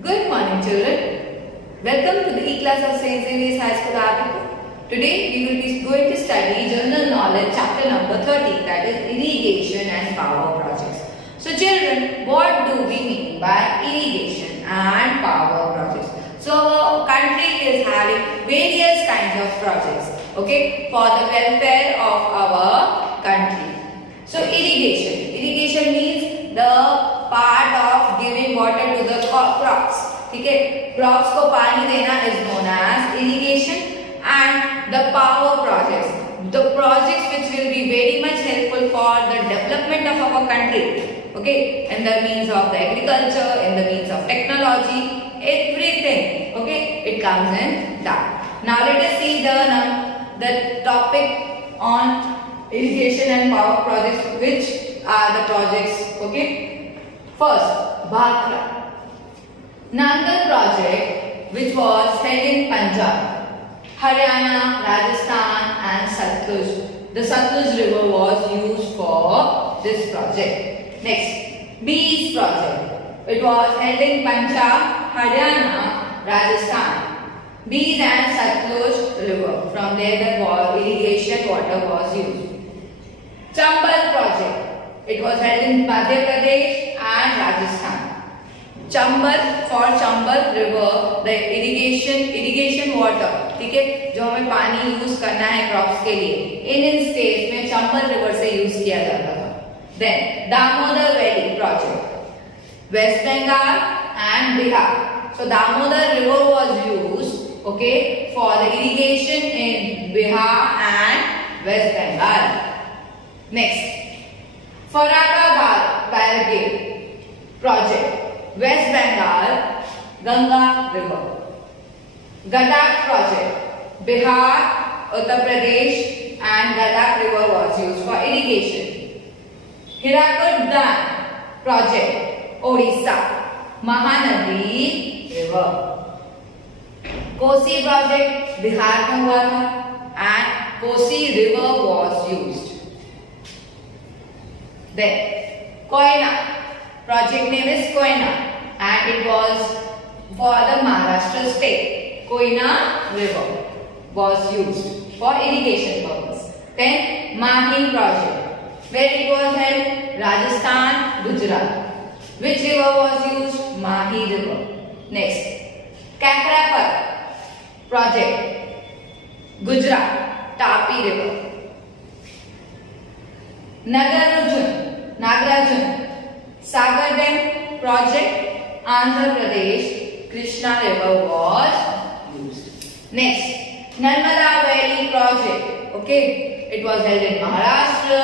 Good morning, children. Welcome to the E-class of St. Xavier's High School, Arabic. Today we will be going to study General Knowledge chapter number 30, that is Irrigation and Power Projects. So children, what do we mean by irrigation and power projects? So our country is having various kinds of projects, okay, for the welfare of our country. So irrigation means the part of giving water to the crops. ठीक है, crops को पानी देना is known as irrigation. And the power projects, the projects which will be very much helpful for the development of our country, okay, in the means of the agriculture, in the means of technology, everything, okay, it comes in that. Now let us see the topic on irrigation and power projects, which are the projects, okay. First, Bhakra Nangal project, which was held in Punjab, Haryana, Rajasthan and Satluj. The Satluj river was used for this project. Next, Bees project. It was held in Punjab, Haryana, Rajasthan. Bees and Satluj river. From there the irrigation water was used. Chambal project. It was held in Madhya Pradesh and Rajasthan. Chambal for Chambal river the irrigation water, ठीक है, जो हमें पानी use करना है crops के लिए, इन states में चंबल रिवर से यूज किया जाता था. Then Damodar valley project, West Bengal and Bihar. So Damodar river was used, okay, for the irrigation in Bihar and West Bengal. Next, Farakka barricade project, West Bengal, Ganga River. Gadak project, Bihar, Uttar Pradesh and Gadak River was used for irrigation. Hirakud Dam project, Odisha, Mahanadi River. Kosi project, Bihar में हुआ था and Kosi River was used. Then Koyna project name is Koyna and it was for the Maharashtra state. Koyna river was used for irrigation purpose. Then Mahi project, where it was held, Rajasthan, Gujarat. Which river was used? Mahi river. Next, Kakrapar project, Gujarat, Tapi river. Nagarjun Sagar Dam project, Andhra Pradesh, Krishna river was used. Next, Narmada Valley project, okay, it was held in Maharashtra,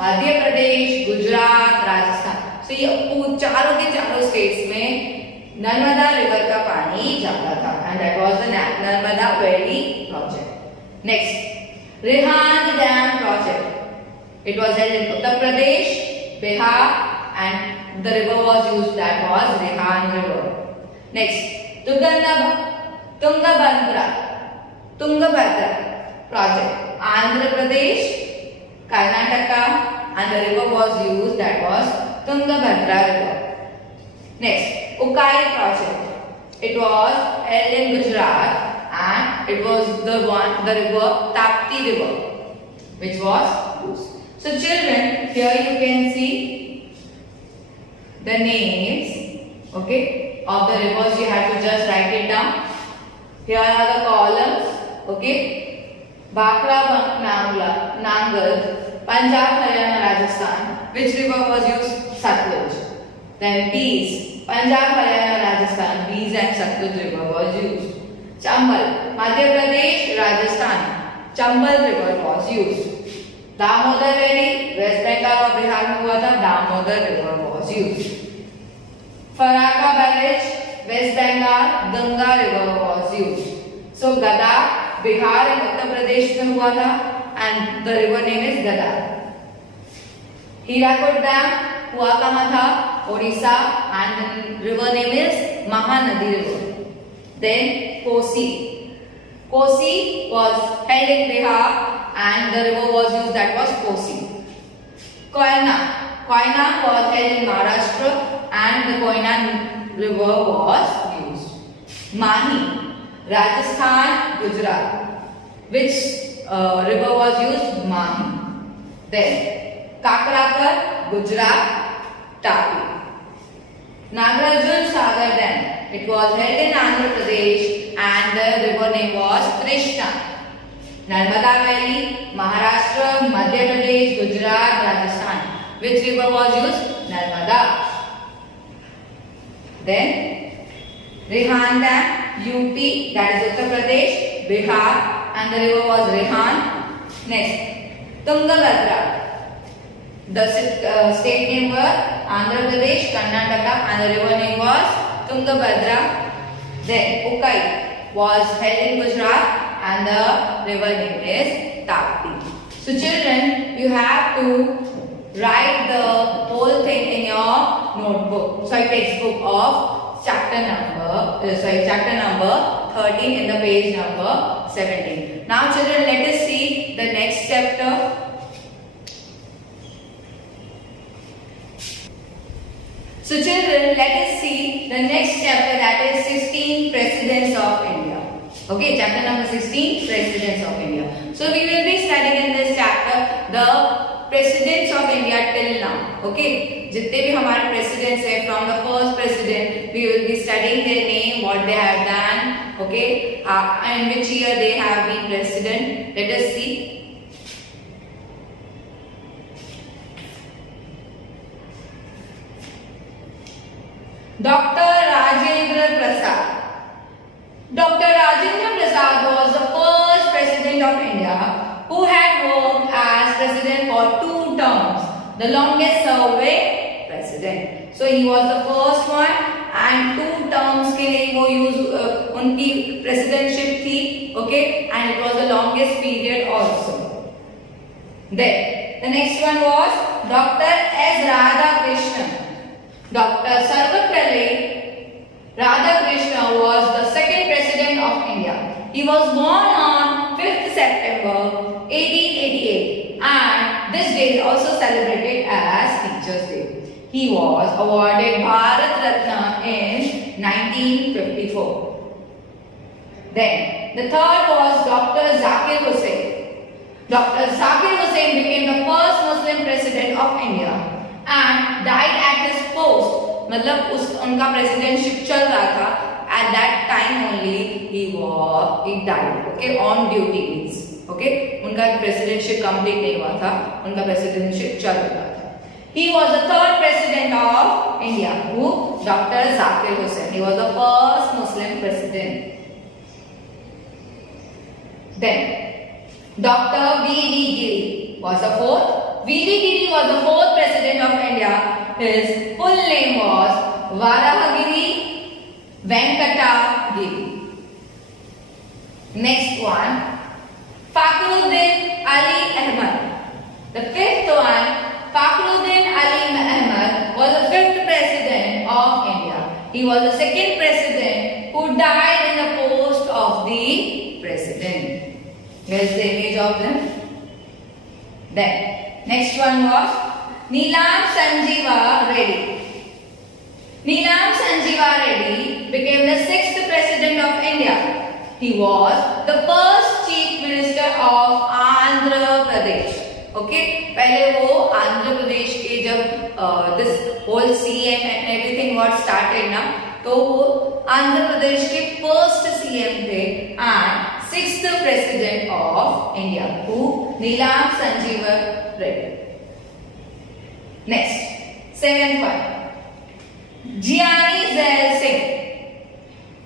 Madhya Pradesh, Gujarat, Rajasthan. So ये चारों के चारों states में Narmada river का पानी जाता था and that was the Narmada Valley project. Next, Rihand Dam project, it was held in Uttar Pradesh, Bihar and the river was used, that was Rihand river. Next, Tungabhadra project, Andhra Pradesh, Karnataka and the river was used, that was Tungabhadra river. Next, Ukai project, it was held in Gujarat and it was the river Tapti river which was used. So children, here you can see the names, okay, of the rivers. You have to just write it down. Here are the columns, okay. Bhakra Nangal, Punjab, Haryana, Rajasthan. Which river was used? Satluj. Then Bees, Punjab, Haryana, Rajasthan. Bees and Satluj river was used. Chambal, Madhya Pradesh, Rajasthan. Chambal river was used. Damodar valley, West Bengal और बिहार में हुआ था, Damodar river was used. Farakka barrage, West Bengal, Ganga river was used. So Gadak, Bihar और उत्तर प्रदेश में हुआ था and the river name is Gadak. Hirakud dam हुआ कहाँ था? Odisha and the river name is Mahanadi river. Then Kosi was held in Bihar and the river was used, that was Kosi. Koyna was held in Maharashtra and the Koyna river was used? Mahi, Rajasthan, Gujarat. Which river was used? Mahi. Then Kakrakar, Gujarat, Tapi. Nagarjun Sagar Dam. It was held in Andhra Pradesh and the river name was Krishna. Narmada Valley, Maharashtra, Madhya Pradesh, Gujarat, Rajasthan. Which river was used? Narmada. Then Rehan Dam, UP, that is Uttar Pradesh, Bihar, and the river was Rehan. Next, Tungabhadra. The state name was Andhra Pradesh, Karnataka, and the river name was Tungabhadra. Then Ukai was held in Gujarat and the river name is Tapti. So children, you have to write the whole thing in your notebook, textbook of chapter number 13 in the page number 17. Now children, let us see the next chapter. So children, let us see the next chapter, that is 16 Presidents of India. Okay, chapter number 16, Presidents of India. So we will be studying in this chapter the Presidents of India till now. Okay, जितने भी हमारे presidents हैं, from the first president, we will be studying their name, what they have done, okay, and which year they have been president. Let us see. Dr. Rajendra Prasad. Dr. Rajendra Prasad was the first president of India who had worked as president for 2 terms, the longest serving president. So he was the first one and 2 terms के लिए वो उनकी presidentship थी, okay, and it was the longest period also. Then the next one was Dr. S. Radhakrishnan. Dr. Sarvepalli Radhakrishna was the second president of India. He was born on 5th September 1888 and this day is also celebrated as Teachers' Day. He was awarded Bharat Ratna in 1954. Then the third was Dr. Zakir Hussain. Dr. Zakir Hussain became the first Muslim president of India and died at his post. मतलब उनका presidentship चल रहा था, at that time only he died, okay, on duty means, okay, उनका presidentship complete नहीं हुआ था, उनका प्रेसिडेंटशिप चल रहा था. He was the third president of India. Who? Dr. Zakir Hussain. He was the first Muslim president. Then Dr. V.D. Giri was the fourth. V.D. Giri was the fourth president of India. His full name was Varahagiri Venkata Giri. Next one, Fakhruddin Ali Ahmad. The fifth one, Fakhruddin Ali Ahmad was the fifth president of India. He was the second president who died in the post of the president. Here is the image of them. Then next one was Neelam Sanjeeva Reddy. Neelam Sanjeeva Reddy became the sixth president of India. He was the first chief minister of Andhra Pradesh. Okay, पहले वो आंध्र प्रदेश के जब this whole CM and everything got started ना, तो वो आंध्र प्रदेश के first CM थे and sixth president of India. Who? Neelam Sanjeeva Reddy. Next, seventh one, Giani Zail Singh.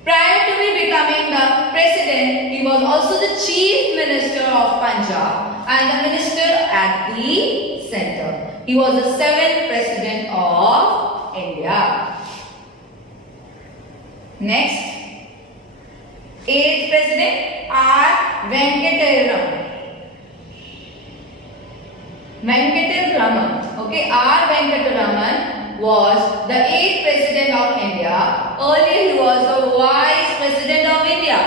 Prior to becoming the president, he was also the chief minister of Punjab and the minister at the center. He was the seventh president of India. Next, eighth president, R. Venkataraman. Okay, R. Venkataraman was the 8th president of India. Earlier he was the vice president of India.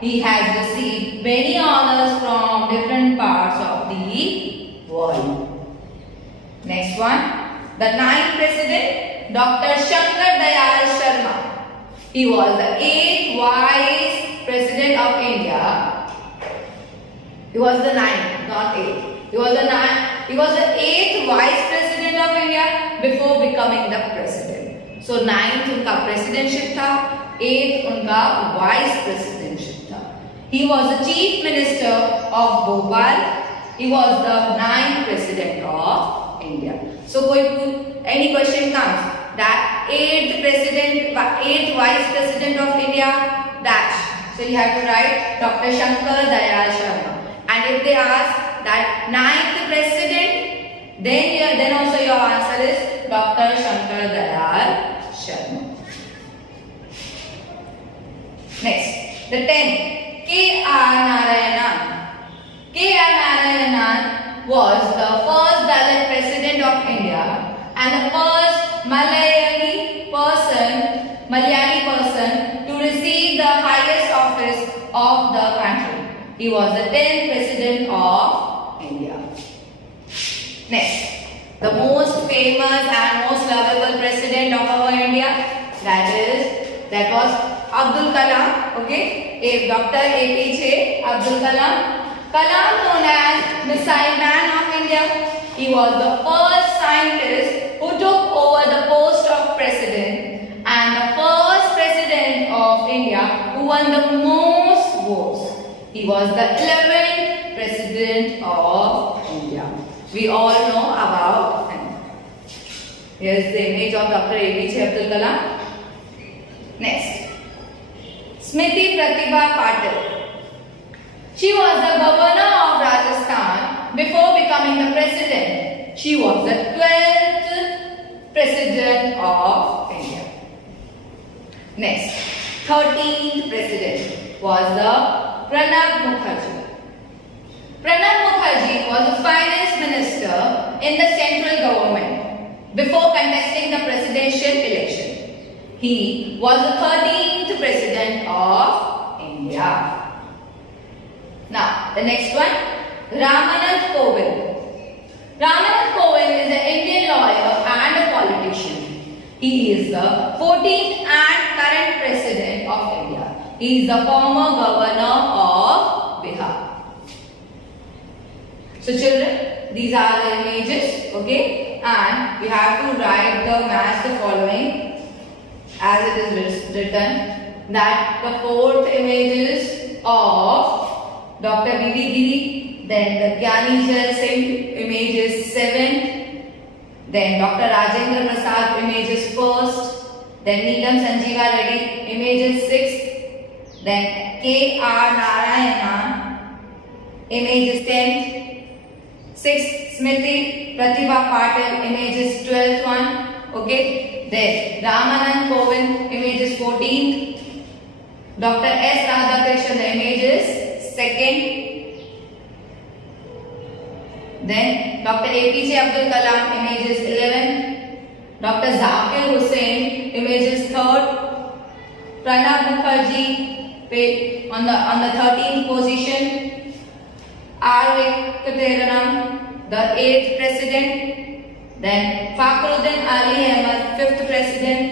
He has received many honors from different parts of the world. Next one, the 9th president, Dr. Shankar Dayal Sharma. He was the 8th Vice President of India. He was the 9th, not 8th. He was the 8th Vice President of India before becoming the President. So 9th उनका Presidentship था, 8th उनका Vice Presidentship था. He was the Chief Minister of Bhopal. He was the 9th President of India. So any question comes that 8th Vice President of India dash. So you have to write Dr. Shankar Dayal Sharma. And if they ask that 9th President, then also your answer is Dr. Shankar Dayal Sharma. Next, the 10th, K.R. Narayanan. K.R. Narayanan was the first Dalit President of India and the first Malayali person to receive the highest office of the country. He was the 10th President of India. Next, the most famous and most lovable President of our India, that was Abdul Kalam. Okay, Dr. APJ Abdul Kalam. Kalam, known as Missile Man of India, he was the first scientist who took over the post of president and the first president of India who won the most votes. He was the 11th president of India. We all know about him. Here's the image of Dr. APJ Abdul Kalam. Next, Smriti Pratibha Patil. She was the governor of Rajasthan before becoming the president. She was the 12th president of India. Next, 13th president was the Pranab Mukherjee. Pranab Mukherjee was the finance minister in the central government before contesting the presidential election. He was the 13th president of India. Now, the next one, Ramnath Kovind. Ramnath Kovind is an Indian lawyer and a politician. He is the 14th and current president of India. He is the former governor of Bihar. So children, these are the images, okay? And we have to write the match the following as it is written, that the 4th images of Dr. B.V. Giri, then the Gyani Jal Singh image is 7th, then Dr. Rajendra Prasad image is 1st, then Neelam Sanjeeva Reddy image is 6th, then K.R. Narayanan image is 10th, 6th Smriti Pratibha Patil image is 12th one, okay, then Ramanand Kovind image is 14th, Dr. S. Radhakrishnan the image is 2nd, then Dr. APJ Abdul Kalam image is 11th, Dr. Zakir Hussain image is 3rd, Pranab Mukherjee on the 13th position, R. Venkataraman the 8th president, then Fakhruddin Ali Ahmed 5th president,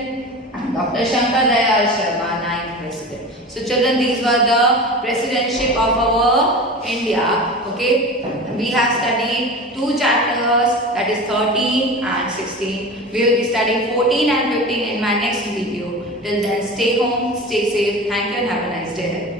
and Dr. Shankar Dayal Sharma 9th president. So children, these were the presidentship of our India. Okay, we have studied 2 chapters, that is 13 and 16. We will be studying 14 and 15 in my next video. Till then, stay home, stay safe. Thank you and have a nice day.